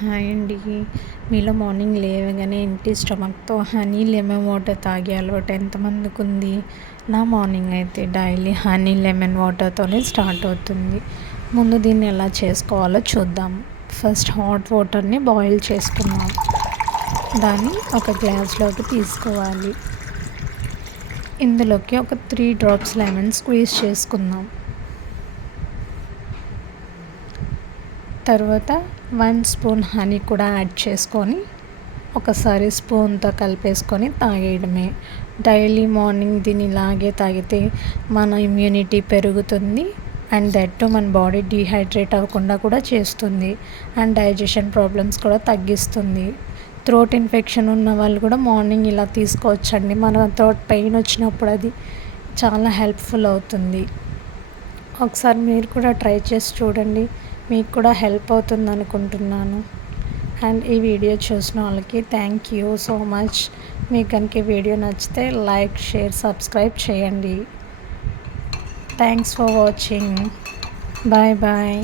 Hi అండి. మీలో morning లేవగానే ఎంటీ స్టమక్తో హనీ లెమన్ వాటర్ తాగే అలవాటు ఎంతమందికి ఉంది? నా మార్నింగ్ అయితే డైలీ హనీ లెమన్ వాటర్తోనే స్టార్ట్ అవుతుంది. ముందు దీన్ని ఎలా చేసుకోవాలో చూద్దాం. ఫస్ట్ హాట్ వాటర్ని బాయిల్ చేసుకుందాం. దాన్ని ఒక గ్లాస్లోకి తీసుకోవాలి. ఇందులోకి ఒక 3 డ్రాప్స్ లెమన్ స్క్వీజ్ చేసుకుందాం. తర్వాత 1 స్పూన్ హనీ కూడా యాడ్ చేసుకొని ఒకసారి స్పూన్తో కలిపేసుకొని తాగేయడమే. డైలీ మార్నింగ్ దీన్ని ఇలాగే తాగితే మన ఇమ్యూనిటీ పెరుగుతుంది అండ్ దట్ మన బాడీ డీహైడ్రేట్ అవ్వకుండా కూడా చేస్తుంది అండ్ డైజెషన్ ప్రాబ్లమ్స్ కూడా తగ్గిస్తుంది. థ్రోట్ ఇన్ఫెక్షన్ ఉన్న వాళ్ళు కూడా మార్నింగ్ ఇలా తీసుకోవచ్చండి. మన థ్రోట్ పెయిన్ వచ్చినప్పుడు అది చాలా హెల్ప్ఫుల్ అవుతుంది. ఒకసారి మీరు కూడా ట్రై చేసి చూడండి. మీకు కూడా హెల్ప్ అవుతుంది అనుకుంటున్నాను. అండ్ ఈ వీడియో చూసిన వాళ్ళకి థ్యాంక్ యూ సో మచ్. మీకు కనుక ఈ వీడియో నచ్చితే లైక్, షేర్, సబ్స్క్రైబ్ చేయండి. Thanks for watching. Bye bye.